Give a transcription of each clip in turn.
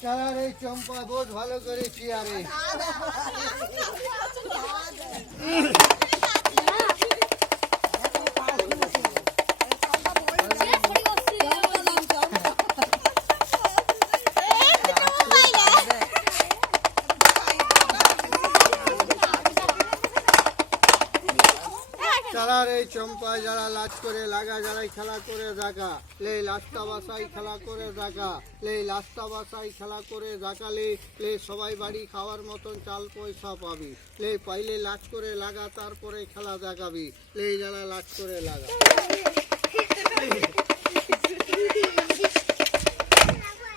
চালার এই চম্পা বহুত ভালো করেছি আরে চালার এই চম্পা যারা লাজ করে লাগা যারাই খেলা করে দেখা লে লাস্তা বাসাই খেলা করে দেখা লে লাস্তা বাসাই খেলা করে দেখালে লে সবাই বাড়ি খাওয়ার মতন চাল পয়সা পাবি লে পাইলে লাজ করে লাগা তারপরে খেলা দেখাবি লে যারা লাজ করে লাগা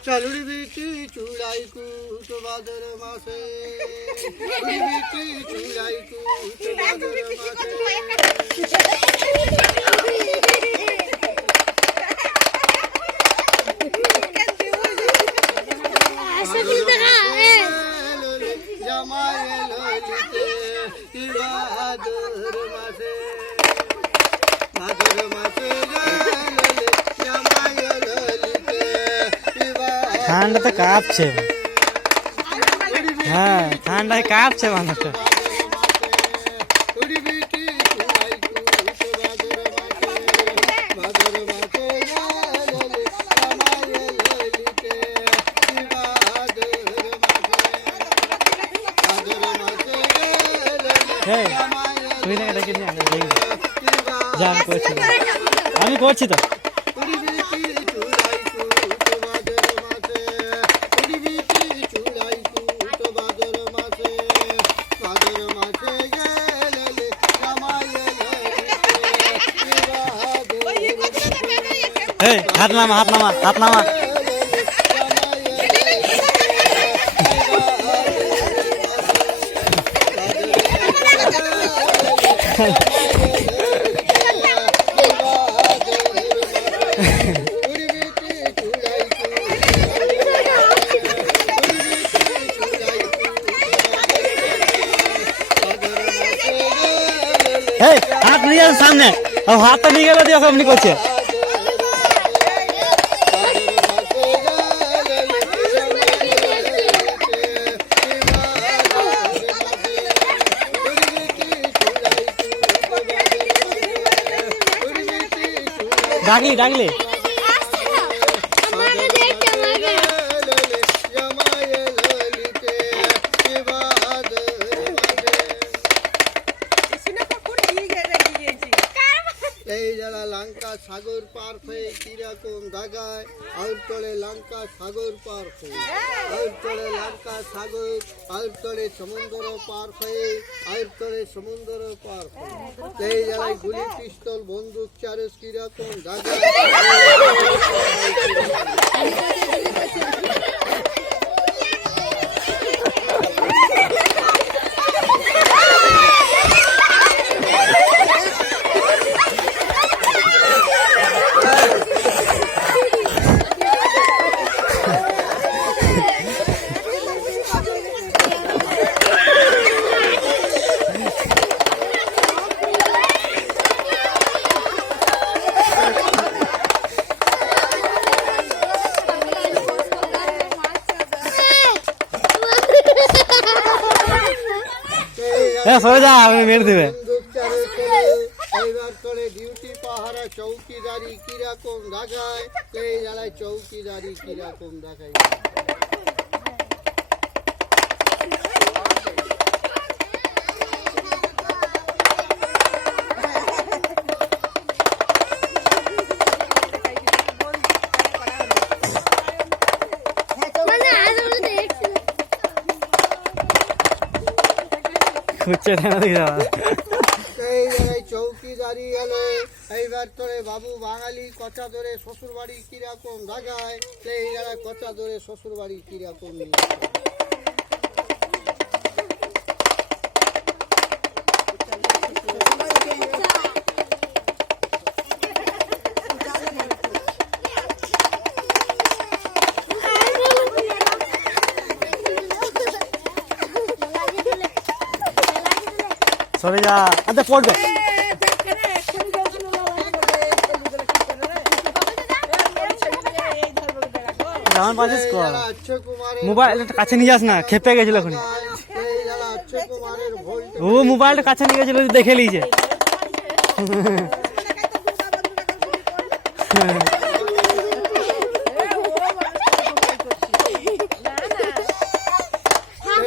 চালুড়ি বিটি চুড়াই কুট বাদর মাসে বিটি চুড়াই কুট বাদর মাসে ঠান্ডাতে কাঁপছে হ্যাঁ ঠান্ডায় কাঁপছে মানুষটা আমি করছি তো হাত নামা হাত নামা হাত নামা হাত নিয়ে সামনে হাতটা নিয়ে গেল দিয়ে এমনি করছে ডাকলি ডাকলি লঙ্কা সাগর পার হয়ে কিরকম দাগায় আর তলে লঙ্কা সাগর পার হয়ে আর তলে লঙ্কা সাগর আর তলে সমুদ্র পার হয়ে আর তলে সমুদ্র পার হয়ে এই জায়গায় গুলি পিস্তল বন্দুক চারস কিরকম দাগায় সরে যা আমি মেরে দেবে এইবার করে ডিউটি পাহারা চৌকিদারি কিরকম দেখায় এই জ্বালায় চৌকিদারি কিরকম দেখায় চৌকিদারি এলো এইবার তোরে বাবু বাঙালি কথা ধরে শ্বশুর বাড়ি কিরকম ঢাকায় সেই যারা কথা ধরে শ্বশুর বাড়ি কিরকম সরে যা আচ্ছা পড়বে আমার পাশে এই কর যারা অক্ষয় কুমারের মোবাইলটা কাছে নিয়ে যাস না খেপে গেছিল এখন দাগায়, এই যারা অক্ষয় কুমারের ভোল্ট ও মোবাইলটা কাছে নিয়ে গেছিল দেখে লিয়েছে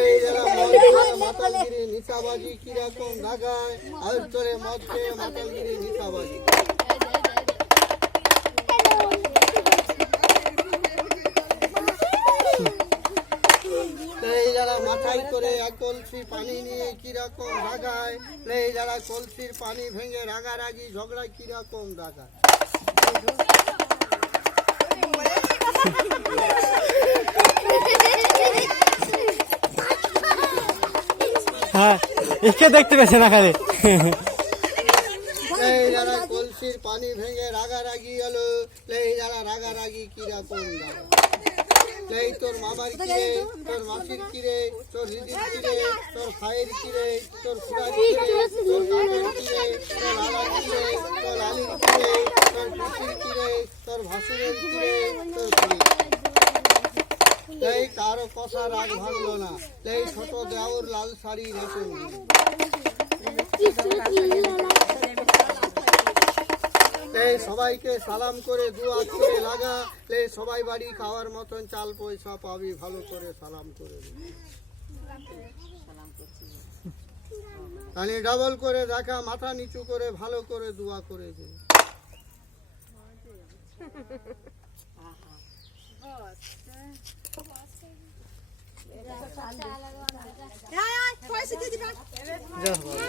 এই যারা মদ খেয়ে মাতালগিরি নিশাবাজি কিরকম দাগায় আর তোরে মদ খেয়ে মাতালগিরি নিশাবাজি এই যারা মাথায় করে এক কলসি পানি নিয়ে কিরকম দাগায় এই যারা কলসির পানি ভেঙে রাগারাগি ঝগড়া কিরকম দাগায় হ্যাঁ একে দেখতে পেয়েছে না খালি এই যারা কলসির পানি ভেঙে রাগারাগি হলো এই যারা রাগারাগি কিরকম দাগায় এই তোর মামার কিরে তোর মাসির কিরে তোর দিদির কিরে তোর ভাইয়ের কিরে তোর খুড়ার কিরে তোর কাকের কিরে তোর আলার কিরে তোর আলির কিরে তোর পিসির কিরে তোর ভাসুরের কিরে তোর খুড়ির এই কারো কথা রাগ ভাঙলো না এই ছোট দেওর লাল শাড়ি নতুন এই সবাইকে সালাম করে দুয়া করে লাগা এই সবাই বাড়ি খাওয়ার মতন চাল পয়সা পাবি ভালো করে সালাম করে দে। তাহলে ডাবল করে দেখা মাথা নিচু করে ভালো করে দুয়া করে দে যা বাবা।